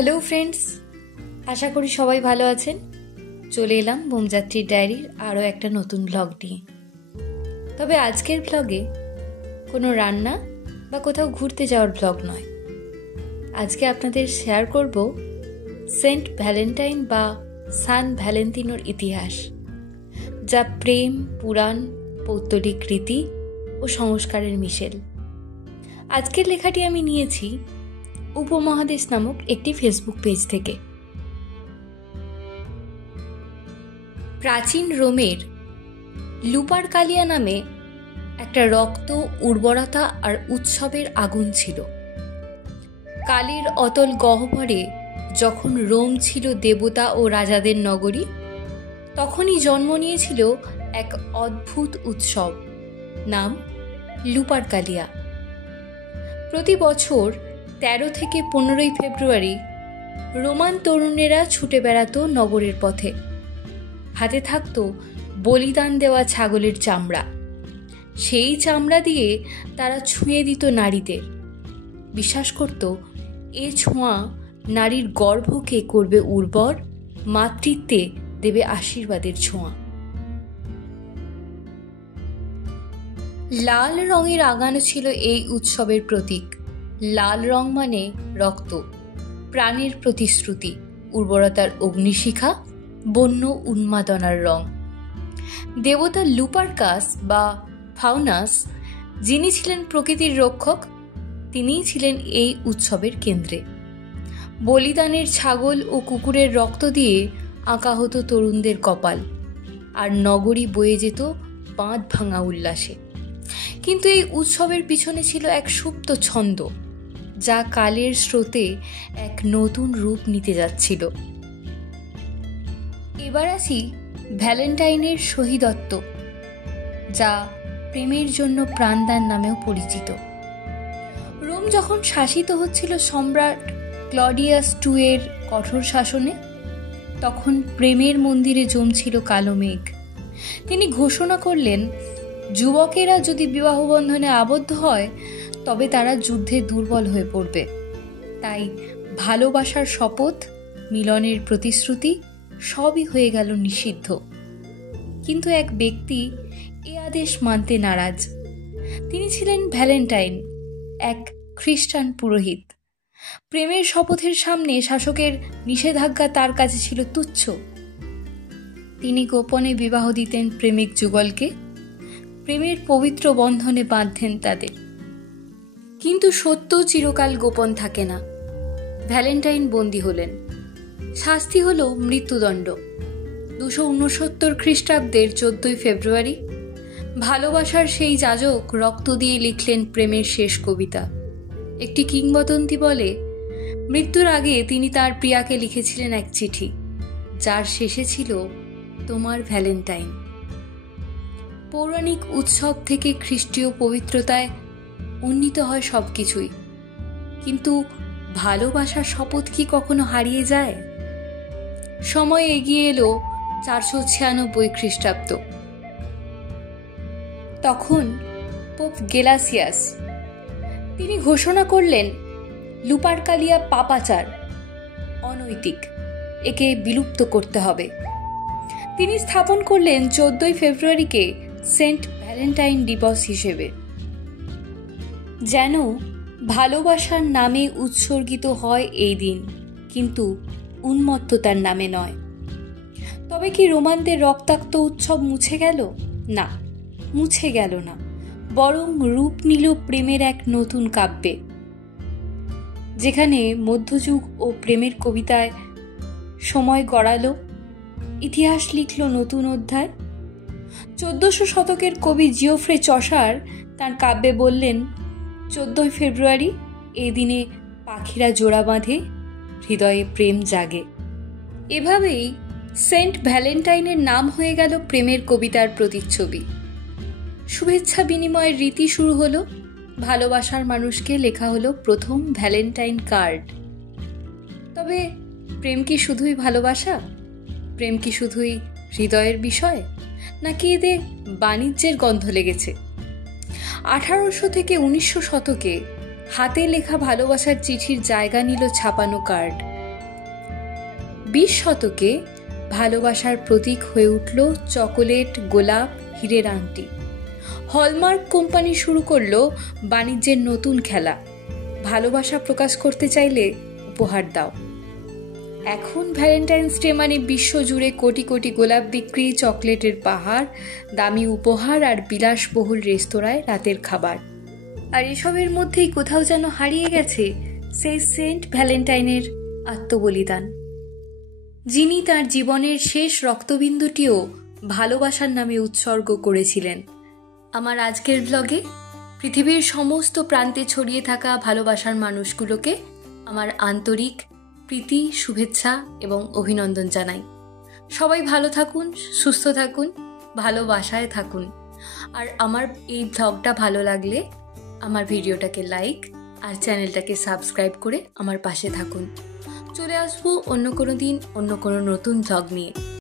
Hello friends, আশা করি সবাই ভালো আছেন। চলে এলাম বোমযাত্রীর ডায়েরির আরও একটা নতুন ব্লগ নিয়ে। তবে আজকের ব্লগে কোনো রান্না বা কোথাও ঘুরতে যাওয়ার ব্লগ নয়। আজকে আপনাদের শেয়ার করব সেন্ট ভ্যালেন্টাইন বা সান ভ্যালেন্টিনোর ইতিহাস, যা প্রেম, পুরাণ, পৌত্তলিক রীতি ও সংস্কারের মিশেল। আজকের লেখাটি আমি নিয়েছি উপমহাদেশ নামক একটি ফেসবুক পেজ থেকে। প্রাচীন রোমের লুপারকালিয়া নামে একটা রক্ত, উর্বরতা আর উৎসবের আগুন ছিল। কালের অতল গহ্বরে যখন রোম ছিল দেবতা ও রাজাদের নগরী, তখনই জন্ম নিয়েছিল এক অদ্ভুত উৎসব, নাম লুপারকালিয়া। প্রতি বছর 13 থেকে 15 ফেব্রুয়ারি রোমান তরুণেরা ছুটে বেড়াতো নগরের পথে। হাতে থাকতো বলিদান দেওয়া ছাগলের চামড়া। সেই চামড়া দিয়ে তারা ছুঁয়ে দিত নারীদের। বিশ্বাস করত এ ছোঁয়া নারীর গর্ভকে করবে উর্বর, মাতৃত্বে দেবে আশীর্বাদের ছোঁয়া। লাল রঙের আগানো ছিল এই উৎসবের প্রতীক। লাল রং মানে রক্ত, প্রাণের প্রতিশ্রুতি, উর্বরতার অগ্নিশিখা, বন্য উন্মাদনার রং। দেবতা লুপারকাস বা ফাউনাস, যিনি ছিলেন প্রকৃতির রক্ষক, তিনিই ছিলেন এই উৎসবের কেন্দ্রে। বলিদানের ছাগল ও কুকুরের রক্ত দিয়ে আঁকা হতো তরুণদের কপাল, আর নগরী বয়ে যেত বাঁধ ভাঙা উল্লাসে। কিন্তু এই উৎসবের পিছনে ছিল এক সুপ্ত ছন্দ, যা কালের স্রোতে এক নতুন রূপ নিতে যাচ্ছিল। এবার আসি ভ্যালেন্টাইনের শহীদত্ব, যা প্রেমের জন্য প্রাণদান নামেও পরিচিত। রোম যখন শাসিত হচ্ছিল সম্রাট ক্লডিয়াস এর কঠোর শাসনে, তখন প্রেমের মন্দিরে জমছিল কালো মেঘ। তিনি ঘোষণা করলেন, যুবকেরা যদি বিবাহ বন্ধনে আবদ্ধ হয় তবে তারা যুদ্ধে দুর্বল হয়ে পড়বে। তাই ভালোবাসার শপথ, মিলনের প্রতিশ্রুতি সবই হয়ে গেল নিষিদ্ধ। কিন্তু এক ব্যক্তি এ আদেশ মানতে নারাজ। তিনি ছিলেন ভ্যালেন্টাইন, এক খ্রিস্টান পুরোহিত। প্রেমের শপথের সামনে শাসকের নিষেধাজ্ঞা তার কাছে ছিল তুচ্ছ। তিনি গোপনে বিবাহ দিতেন প্রেমিক যুগলকে, প্রেমের পবিত্র বন্ধনে বাঁধতেন তাদের। কিন্তু সত্য চিরকাল গোপন থাকে না। ভ্যালেন্টাইন বন্দী হলেন। শাস্তি হল মৃত্যুদণ্ড। 269 খ্রিস্টাব্দের 14 ফেব্রুয়ারি ভালোবাসার সেই যাজক রক্ত দিয়ে লিখলেন প্রেমের শেষ কবিতা। একটি কিংবদন্তি বলে, মৃত্যুর আগে তিনি তার প্রিয়াকে লিখেছিলেন এক চিঠি, যার শেষে ছিল, তোমার ভ্যালেন্টাইন। পৌরাণিক উৎসব থেকে খ্রিস্টীয় পবিত্রতায় উন্নীত হয় সবকিছুই, কিন্তু ভালোবাসার শপথ কি কখনো হারিয়ে যায়? সময় এগিয়ে এলো 496 খ্রিস্টাব্দ। তখন পোপ গেলাসিয়াস, তিনি ঘোষণা করলেন, লুপারকালিয়া পাপাচার, অনৈতিক, একে বিলুপ্ত করতে হবে। তিনি স্থাপন করলেন 14 ফেব্রুয়ারিকে সেন্ট ভ্যালেন্টাইন দিবস হিসেবে, যেন ভালোবাসার নামে উৎসর্গিত হয় এই দিন, কিন্তু উন্মত্ততার নামে নয়। তবে কি রোমানদের রক্তাক্ত উৎসব মুছে গেল? না, মুছে গেল না, বরং রূপ নিল প্রেমের এক নতুন কাব্যে, যেখানে মধ্যযুগ ও প্রেমের কবিতায় সময় গড়ালো, ইতিহাস লিখল নতুন অধ্যায়। 1400 শতকের কবি জিওফ্রে চসার তাঁর কাব্যে বললেন, 14 ফেব্রুয়ারি এই দিনে পাখিরা জোড়া বাঁধে, হৃদয়ে প্রেম জাগে। এভাবেই সেন্ট ভ্যালেন্টাইনের নাম হয়ে গেল প্রেমের কবিতার প্রতিচ্ছবি। শুভেচ্ছা বিনিময়ের রীতি শুরু হলো। ভালোবাসার মানুষকে লেখা হলো প্রথম ভ্যালেন্টাইন কার্ড। তবে প্রেম কি শুধুই ভালোবাসা? প্রেম কি শুধুই হৃদয়ের বিষয়, নাকি এতে বাণিজ্যের গন্ধ লেগেছে? 1800 থেকে 1900 শতকে হাতে লেখা ভালোবাসার চিঠির জায়গা নিল ছাপানো কার্ড। 20 শতকে ভালোবাসার প্রতীক হয়ে উঠল চকোলেট, গোলাপ, হীরের আংটি। হলমার্ক কোম্পানি শুরু করলো বাণিজ্যের নতুন খেলা, ভালোবাসা প্রকাশ করতে চাইলে উপহার দাও। এখন ভ্যালেন্টাইন্স ডে মানে বিশ্বজুড়ে কোটি কোটি গোলাপ বিক্রি, চকলেটের পাহাড়, দামি উপহার আর বিলাসবহুল রেস্তোরাঁয় রাতের খাবার। আর এসবের মধ্যেই কোথাও যেন হারিয়ে গেছে সেই সেন্ট ভ্যালেন্টাইনের আত্মবলিদান, যিনি তার জীবনের শেষ রক্তবিন্দুটিও ভালোবাসার নামে উৎসর্গ করেছিলেন। আমার আজকের ব্লগে পৃথিবীর সমস্ত প্রান্তে ছড়িয়ে থাকা ভালোবাসার মানুষগুলোকে আমার আন্তরিক প্রীতি, শুভেচ্ছা এবং অভিনন্দন জানাই। সবাই ভালো থাকুন, সুস্থ থাকুন, ভালোবাসায় থাকুন। আর আমার এই ব্লগটা ভালো লাগলে আমার ভিডিওটাকে লাইক আর চ্যানেলটাকে সাবস্ক্রাইব করে আমার পাশে থাকুন। চলে আসবো অন্য কোনো দিন অন্য কোনো নতুন ব্লগ নিয়ে।